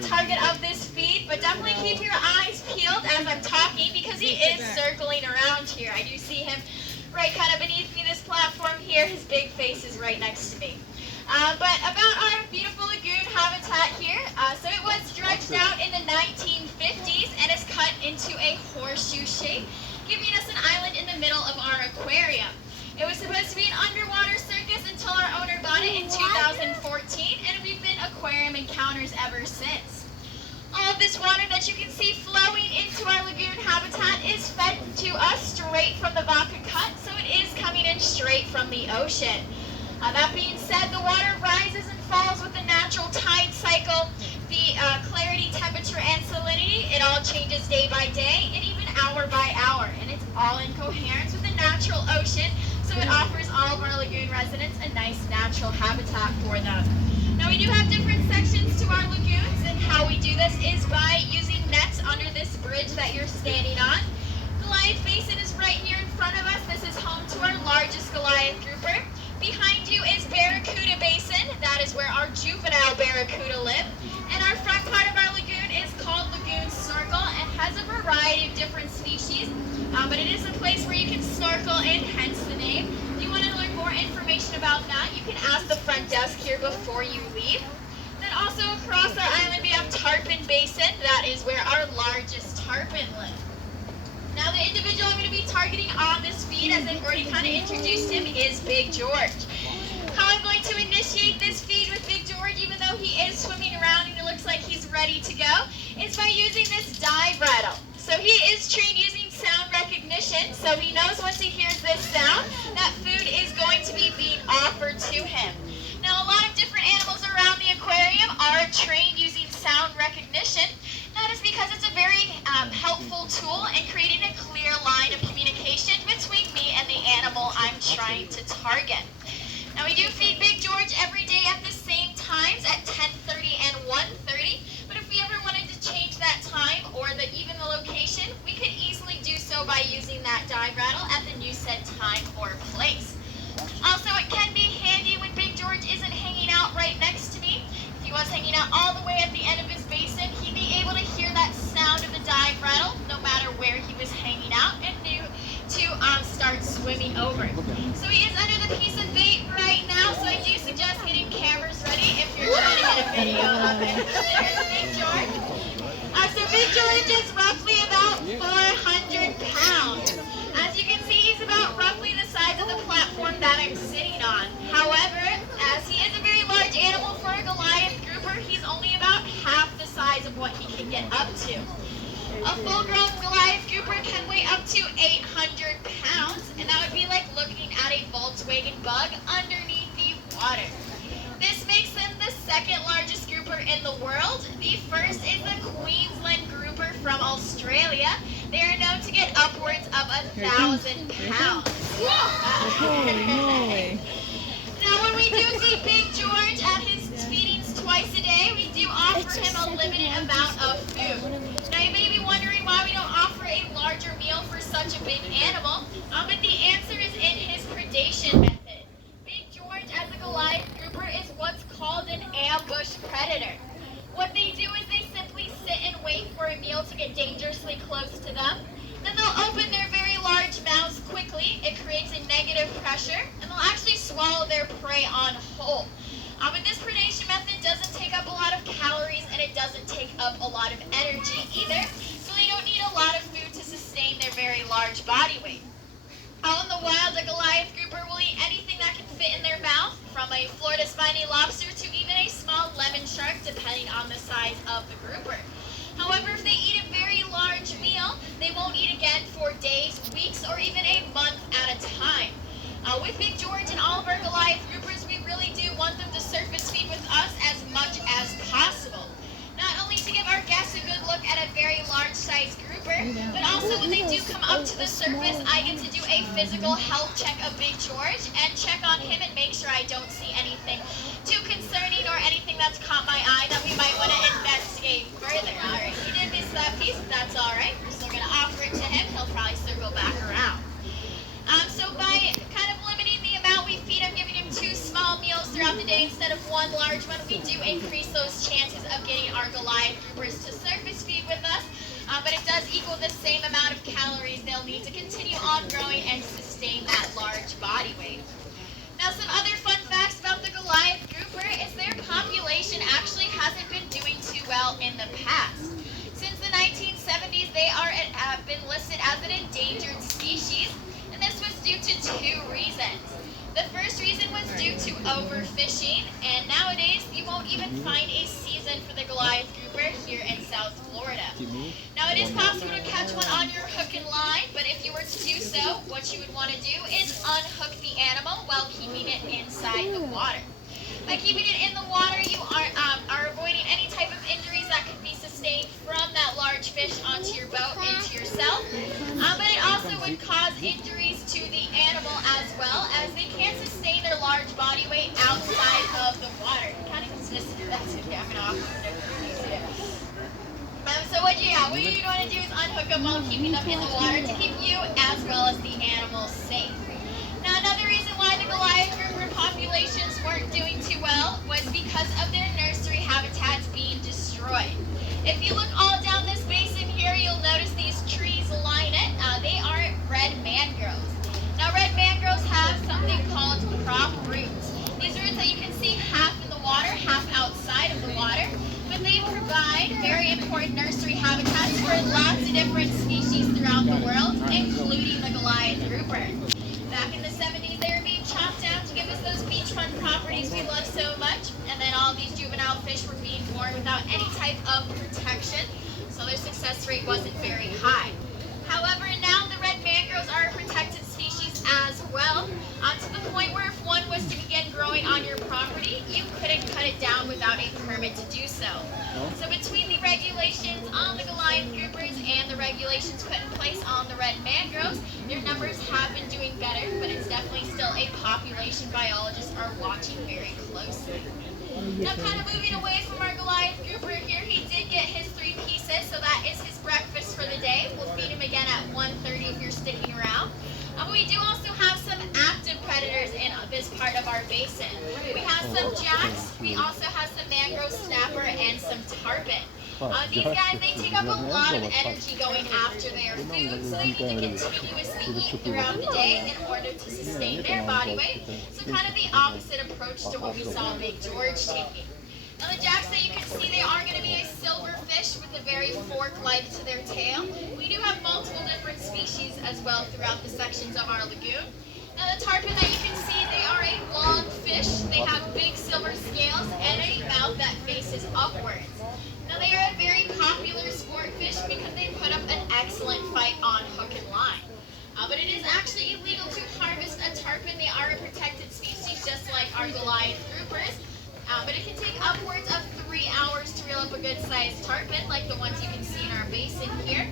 the target of this feed, but definitely keep your eyes peeled as I'm talking because he is circling around here. I do see him right kind of beneath me, this platform here. His big face is right next to me. But about our beautiful lagoon habitat here, so it was dredged out in the 1950s and is cut into a horseshoe shape, giving us an island in the middle of our aquarium. It was supposed to be an underwater circus until our owner bought it in 2014, and we've been aquarium encounters ever since. All of this water that you can see flowing into our lagoon habitat is fed to us straight from the Vaca Cut, so it is coming in straight from the ocean. That being said, the water rises and falls with the natural tide cycle, the clarity, temperature, and salinity. It all changes day by day and even hour by hour, and it's all in coherence with the natural ocean, so it offers all of our lagoon residents a nice natural habitat for them. Now, we do have different sections to our lagoons, and how we do this is by using nets under this bridge that you're standing on. Goliath Basin is right here in front of us. This is home to our largest Goliath grouper. Behind you is Barracuda Basin. That is where our juvenile barracuda live. And our front part of our lagoon is called Lagoon Snorkel and has a variety of different species. But it is a place where you can snorkel in, hence the name. If you want to learn more information about that, you can ask the front desk here before you leave. Then also across our island we have Tarpon Basin. That is where our largest tarpon live. Now the individual I'm going to be targeting on this feed, as I've already kind of introduced him, is Big George. How I'm going to initiate this feed with Big George, even though he is swimming around and it looks like he's ready to go, is by using this dive rattle. So he is trained using sound recognition, so he knows once he hears this sound that food is going to be being offered to him. Now a lot of different animals around the aquarium are trained using sound recognition. That is because it's a very helpful tool in creating a clear line of communication between me and the animal I'm trying to target. Now we do feed Big George every day at the same times at 10:30 and 1:30, but if we ever wanted to change that time or even the location, we could easily do so by using that dive rattle at the new set time or place. Also, it can be handy when Big George isn't hanging out right next to me. If he was hanging out all the way at the end of his basin, he'd be able to hear that sound of the dive rattle no matter where he was hanging out and knew to start swimming over. So he is under the piece of bait right now, so I do suggest getting cameras ready if you're trying to get a video of it. There's Big George. So Big George is roughly about 400 pounds. As you can see, he's about roughly the size of the platform that I'm sitting on. However, as he is a very large animal for a Goliath grouper, he's only about half the size of what he can get up to. A full-grown Goliath grouper can weigh up to 800 pounds, and that would be like looking at a Volkswagen Bug underneath the water. This makes him the second largest grouper in the world. The first is the Queensland grouper from Australia. They are known to get upwards of 1,000 pounds. Now when we do feed Big George at his feedings twice a day, we do offer him a limited amount of food. Now you may be wondering why we don't offer a larger meal for such a big animal, but the answer is in his predation method. Big George, as a Goliath grouper, is what's called an ambush predator. What they do is they simply sit and wait for a meal to get dangerously close to them. Then they'll open their very large mouths quickly. It creates a negative pressure, and they'll actually swallow their prey on whole. But this predation method doesn't take up a lot of calories, and it doesn't take up a lot of energy either, so they don't need a lot of food to sustain their very large body weight. Out in the wild, a Goliath grouper will eat anything that can fit in their mouth, from a Florida spiny lobster to even a small lemon shark, depending on the size of the grouper. However, if they eat a very large meal, they won't eat again for days, weeks, or even a month at a time. With Big George and all of our Goliath groupers, we really do want them to surface feed with us as much as possible. Not only to give our guests a good look at a very large sized grouper, but also when they do come up to the surface, I get to do a physical health check of Big George and check on him and make sure I don't see anything too concerning or anything that's caught my eye that we might want to investigate further. Alright, he did miss that piece, but that's alright. We're still going to offer it to him. He'll probably circle back around. So by kind of limiting the amount we feed him, giving him 2 small meals throughout the day instead of 1 large one, we do increase those chances of getting our Goliath groupers to surface feed with us, but it does equal the same amount of calories they'll need to continue on growing and sustain that large body weight. Now, some other fun facts about the Goliath grouper is their population actually hasn't been doing too well in the past. Since the 1970s, they have been listed as an endangered species, and this was due to two reasons. The first reason was due to overfishing, and nowadays you won't even find a season for the Goliath grouper here in South Florida. Now, it is possible to catch one on your hook and line, but if you were to do so, what you would want to do is unhook the animal while keeping it inside the water. By keeping it in the water, you are avoiding any type of injuries that could be sustained from that large fish onto your boat and to yourself. But it also would cause injuries to the animal as well, as they can't sustain their large body weight outside of the water. Kind of consistent with that. I'm going to offer so what you want to do is unhook them while keeping them in the water to keep you as well as the animal safe. Now, another reason why the Goliath grouper populations weren't doing too well was because of their nursery habitats being destroyed. If you look all down this basin here, you'll notice these trees line it. They are red mangroves. Now, red mangroves have something called crop roots. These roots that you can see half in the water, half outside of the water, but they provide very important nursery habitats for lots of different species throughout the world, including the Goliath grouper. Back in the 70s, they were being chopped down to give us those beachfront properties we love so much, and then all these juvenile fish were being born without any type of protection, so their success rate wasn't very high. However, now the red mangroves are a protected species as well, to the point where if one was to begin growing on your property, you couldn't cut it down without a permit to do so. So between the regulations on the Goliath groupers and the regulations put in place on the red mangroves, their numbers have been doing better, but it's definitely still a population biologists are watching very closely. Now, kind of moving away from our Goliath grouper here, he did get his 3 pieces, so that is his breakfast for the day. We'll feed him again at 1:30 if you're sticking around. But we do also have some active predators in this part of our basin. We have some jacks, we also have some mangrove snapper, and some tarpon. These guys, they take up a lot of energy going after their food, so they need to continuously eat throughout the day in order to sustain their body weight. So kind of the opposite approach to what we saw Big George taking. Now, the jacks that you can see, they are going to be a silverfish with a very fork-like to their tail. We do have multiple different species as well throughout the sections of our lagoon. Now, the tarpon that you can see, they are a long fish. They have big silver scales and a mouth that faces upwards. Now, they are a very popular sport fish because they put up an excellent fight on hook and line. But it is actually illegal to harvest a tarpon. They are a protected species just like our Goliath groupers. But it can take upwards of 3 hours to reel up a good-sized tarpon, like the ones you can see in our basin here.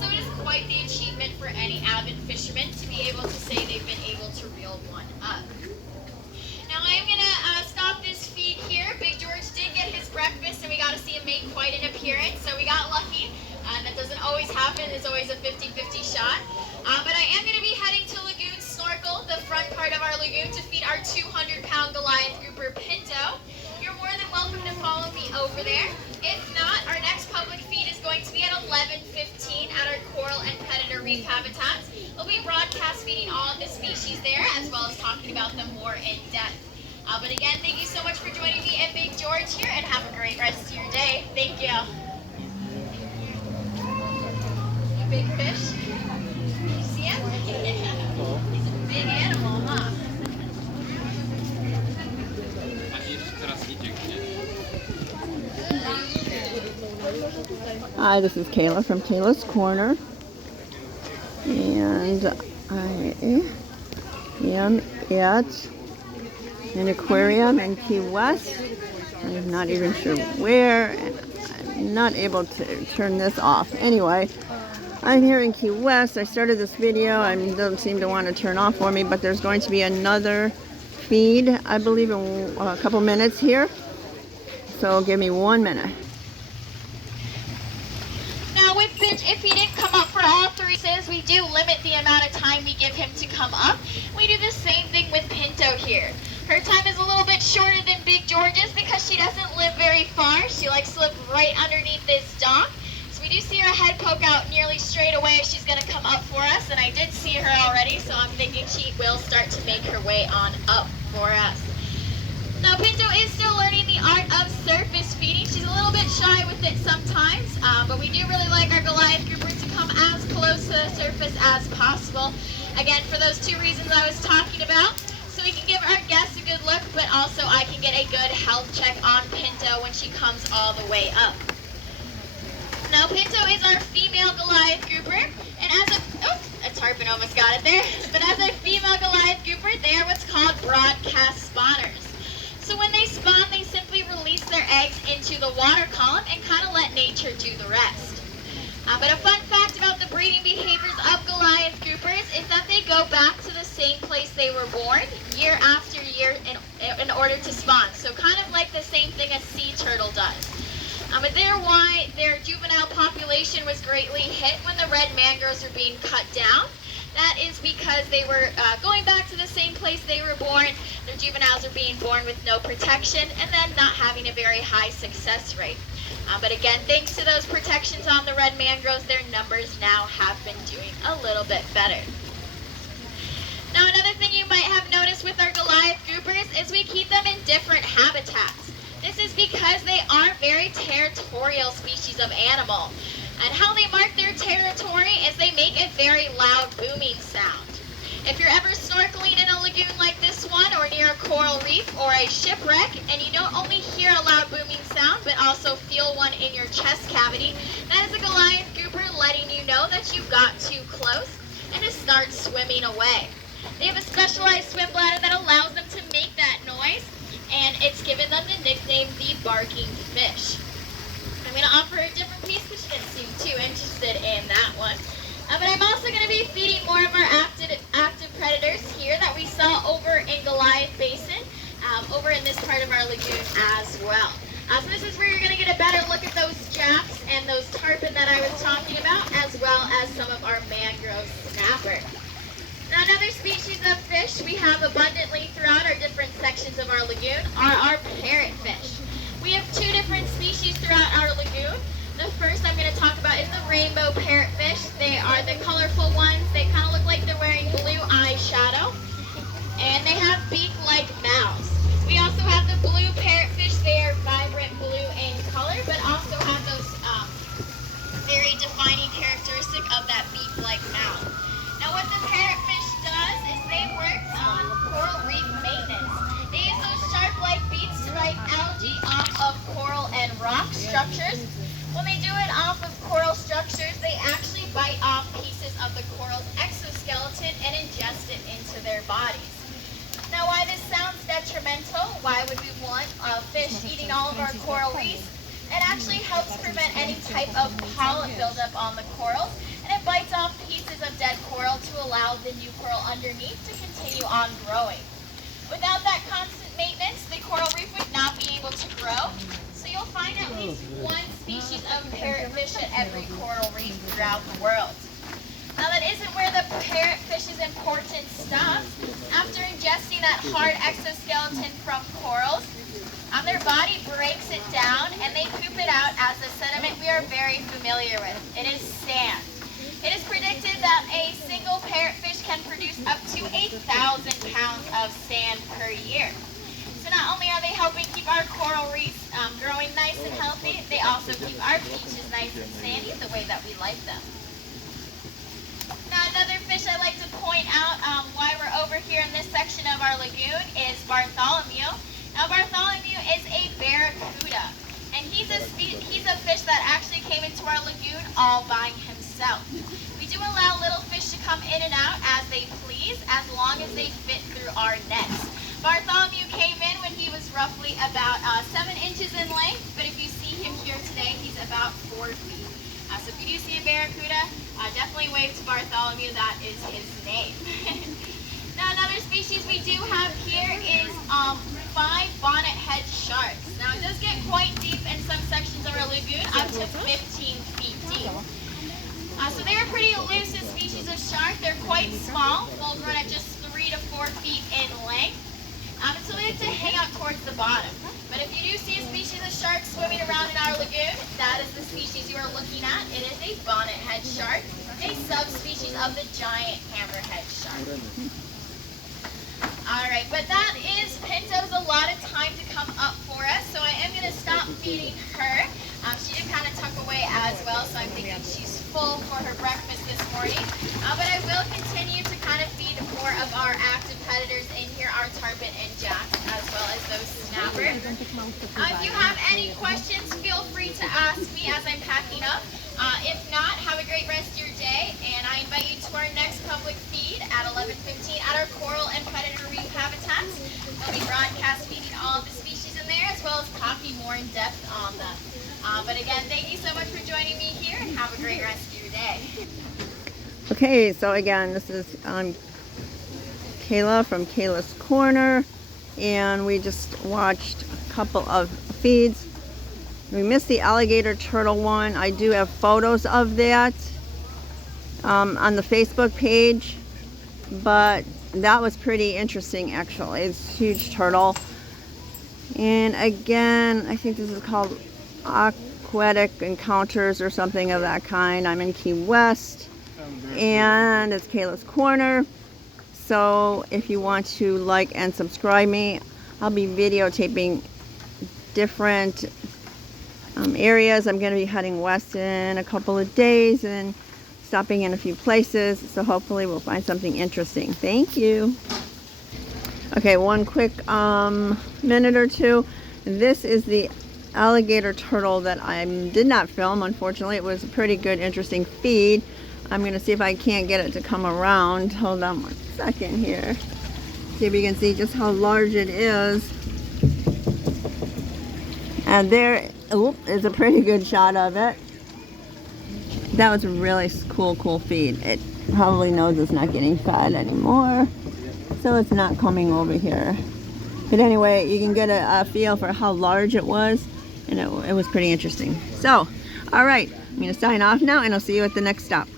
So it is quite the achievement for any avid fisherman to be able to say they've been able to reel one up. Now, I am going to stop this feed here. Big George did get his breakfast, and we got to see him make quite an appearance, so we got lucky. That doesn't always happen. It's always a 50-50 shot. But I am going to be heading to Lagoon Snorkel, the front part of our lagoon, to feed our 200-pound Goliath grouper Pinto. You're more than welcome to follow me over there. If not, our next public feed is going to be at 11:15 at our coral and predator reef habitats. We'll be broadcast feeding all of the species there, as well as talking about them more in depth. But again, thank you so much for joining me and Big George here, and have a great rest of your day. Thank you. A big fish? You see him? He's a big animal, huh? Hi, this is Kaayla from Kayla's Korner, and I am at an aquarium in Key West. I'm not even sure where, and I'm not able to turn this off. Anyway, I'm here in Key West. I started this video. It doesn't seem to want to turn off for me, but there's going to be another feed, I believe, in a couple minutes here. So give me 1 minute. Now with Pinch, if he didn't come up for all 3 says, we do limit the amount of time we give him to come up. We do the same thing with Pinto here. Her time is a little bit shorter than Big George's because she doesn't live very far. She likes to live right underneath this dock. So we do see her head poke out nearly straight away. She's going to come up for us, and I did see her already, so I'm thinking she will start to make her way on up for us. Now, Pinto is still learning the art of surface feeding. She's a little bit shy with it sometimes, but we do really like our Goliath grouper to come as close to the surface as possible. Again, for those two reasons I was talking about, so we can give our guests a good look, but also I can get a good health check on Pinto when she comes all the way up. Now, Pinto is our female Goliath grouper, and as a tarpon almost got it there, but as a female Goliath grouper, they are what's called broadcast spawners. So when they spawn, they simply release their eggs into the water column and kind of let nature do the rest. But a fun fact about the breeding behaviors of Goliath groupers is that they go back to the same place they were born year after year in order to spawn. So kind of like the same thing a sea turtle does. But why their juvenile population was greatly hit when the red mangroves were being cut down. That is because they were going back to the same place they were born. Their juveniles are being born with no protection and then not having a very high success rate. But again, thanks to those protections on the red mangroves, their numbers now have been doing a little bit better. Now, another thing you might have noticed with our Goliath groupers is we keep them in different habitats. This is because they are very territorial species of animal. And how they mark their territory is they make a very loud booming sound. If you're ever snorkeling in a lagoon like this one or near a coral reef or a shipwreck and you don't only hear a loud booming sound but also feel one in your chest cavity, that is a Goliath grouper letting you know that you've got too close and to start swimming away. They have a specialized swim bladder that allows them to make that noise, and it's given them the nickname the barking fish. I'm going to offer her a different piece because she didn't seem too interested in that one. But I'm also going to be feeding more of our active predators here that we saw over in Goliath Basin, over in this part of our lagoon as well. So this is where you're going to get a better look at those jacks and those tarpon that I was talking about, as well as some of our mangrove snapper. Now, another species of fish we have abundantly throughout our different sections of our lagoon are our parrotfish. We have two different species throughout our lagoon. The first I'm going to talk about is the rainbow parrotfish. They are the colorful ones. They kind of look like they're wearing blue eyeshadow. And they have beak-like mouths. We also have the blue parrotfish. They are vibrant blue in color, but also have those very defining characteristic of that beak-like mouth. Now what the parrotfish does is they work on coral reef maintenance. They use those sharp-like beaks to bite algae off of coral and rock structures. When they do it off of coral structures, they actually bite off pieces of the coral's exoskeleton and ingest it into their bodies. Now, why this sounds detrimental, why would we want fish eating all of our coral reefs? It actually helps prevent any type of pollen buildup on the corals, and it bites off pieces of dead coral to allow the new coral underneath to continue on growing. Without that constant maintenance, the coral reef would not be able to grow. So you'll find at least one species of parrotfish at every coral reef throughout the world. Now that isn't where the parrotfish's important stops. After ingesting that hard exoskeleton from corals, their body breaks it down and they poop it out as a sediment we are very familiar with. It is sand. It is predicted that a single parrotfish can produce up to 8,000 pounds of sand per year. So not only are they helping keep our coral reefs growing nice and healthy, they also keep our beaches nice and sandy the way that we like them. Now another fish I like to point out why we're over here in this section of our lagoon is Bartholomew. Now Bartholomew is a barracuda, and he's a fish that actually came into our lagoon all by himself. We do allow little fish to come in and out as they please, as long as they fit through our nets. Bartholomew came in when he was roughly about 7 inches in length, but if you see him here today, he's about 4 feet. So if you do see a barracuda, definitely wave to Bartholomew, that is his name. Now another species we do have here is 5 bonnethead sharks. Now it does get quite deep in some sections of our lagoon, up to 15 feet deep. So they're a pretty elusive species of shark. They're quite small, full grown at just 3 to 4 feet in length. So they have to hang out towards the bottom. But if you do see a species of shark swimming around in our lagoon, that is the species you are looking at. It is a bonnethead shark, a subspecies of the giant hammerhead shark. Alright, but that is Pinto's allotted time to come up for us, so I am going to stop feeding her. She did kind of tuck away as well, so I'm thinking she's full for her breakfast this morning. But I will continue to kind of feed more of our active predators in here, our tarpon and jacks, as well as those snappers. If you have any questions, feel free to ask me as I'm packing up. If not, have a great rest of your day, and I invite you to our next public feed at 11:15 at our coral and predator reef habitats. We'll be broadcast feeding all of the species in there, as well as talking more in depth on them. But again, thank you so much for joining me here, and have a great rest of your day. Okay, so again, this is Kaayla from Kayla's Korner, and we just watched a couple of feeds. We missed the alligator turtle one. I do have photos of that on the Facebook page, but that was pretty interesting actually. It's a huge turtle. And again, I think this is called Aquatic Encounters or something of that kind. I'm in Key West, and it's Kayla's Korner. So if you want to like and subscribe me, I'll be videotaping different areas. I'm going to be heading west in a couple of days and stopping in a few places, so hopefully we'll find something interesting. Thank you. Okay, one quick minute or two. This is the alligator turtle that I did not film, unfortunately. It was a pretty good, interesting feed. I'm going to see if I can't get it to come around. Hold on one second here. See if you can see just how large it is. And there is a pretty good shot of it. That was a really cool feed. It probably knows it's not getting fed anymore, so it's not coming over here. But anyway, you can get a feel for how large it was, and it was pretty interesting. So, all right, I'm going to sign off now, and I'll see you at the next stop.